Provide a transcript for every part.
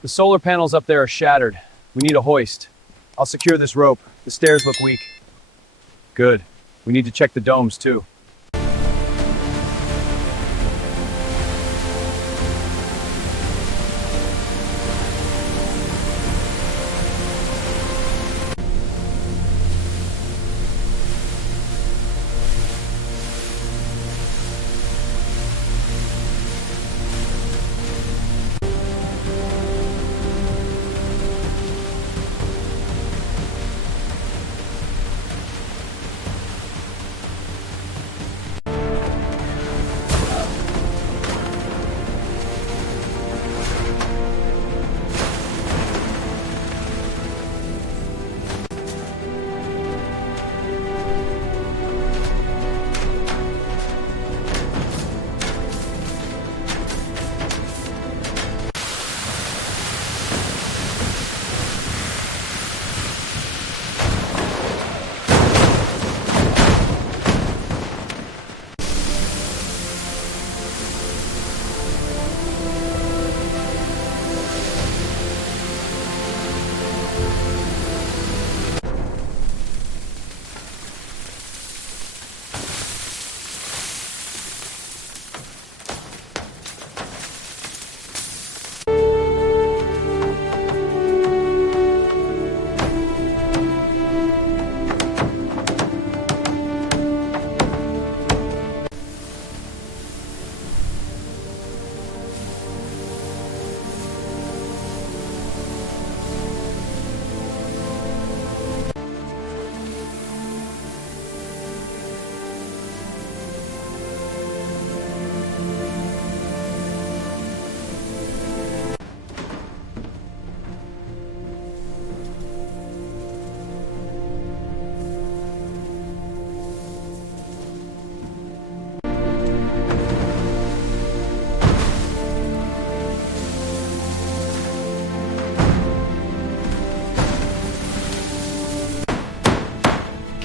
The solar panels up there are shattered. We need a hoist. I'll secure this rope. The stairs look weak. Good. We need to check the domes, too.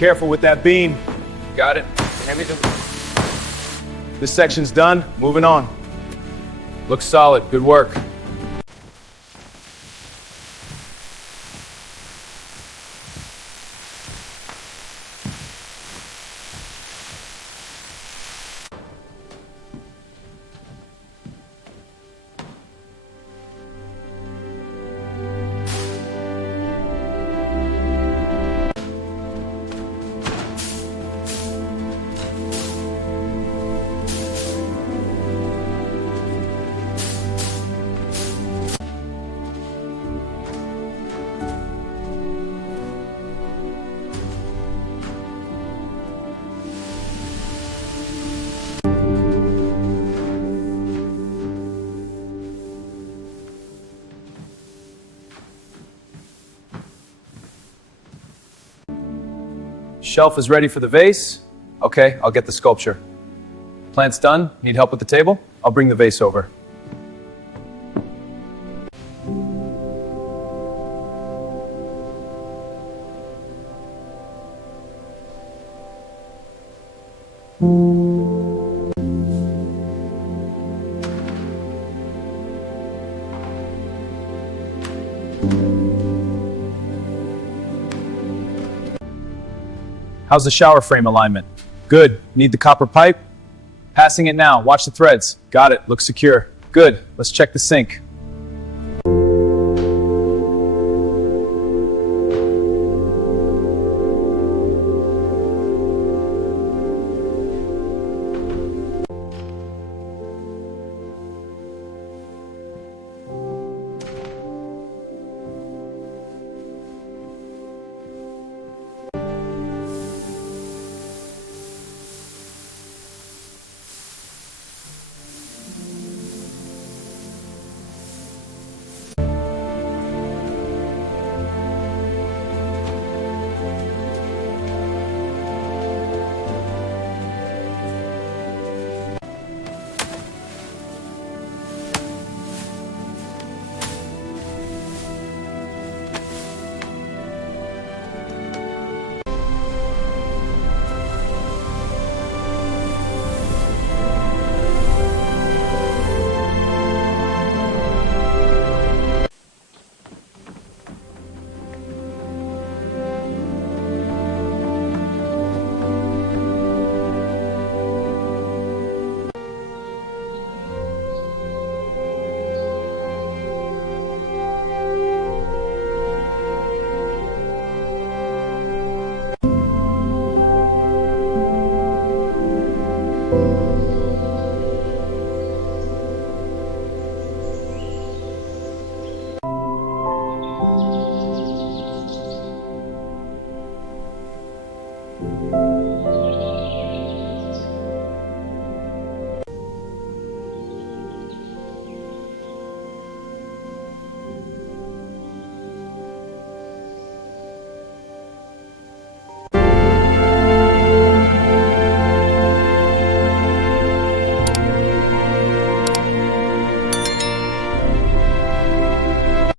Careful with that beam. Got it. Hand me the... This section's done. Moving on. Looks solid. Good work. Shelf is ready for the vase. Okay, I'll get the sculpture. Plant's done. Need help with the table? I'll bring the vase over. How's the shower frame alignment? Good. Need the copper pipe? Passing it now. Watch the threads. Got it. Looks secure. Good. Let's check the sink.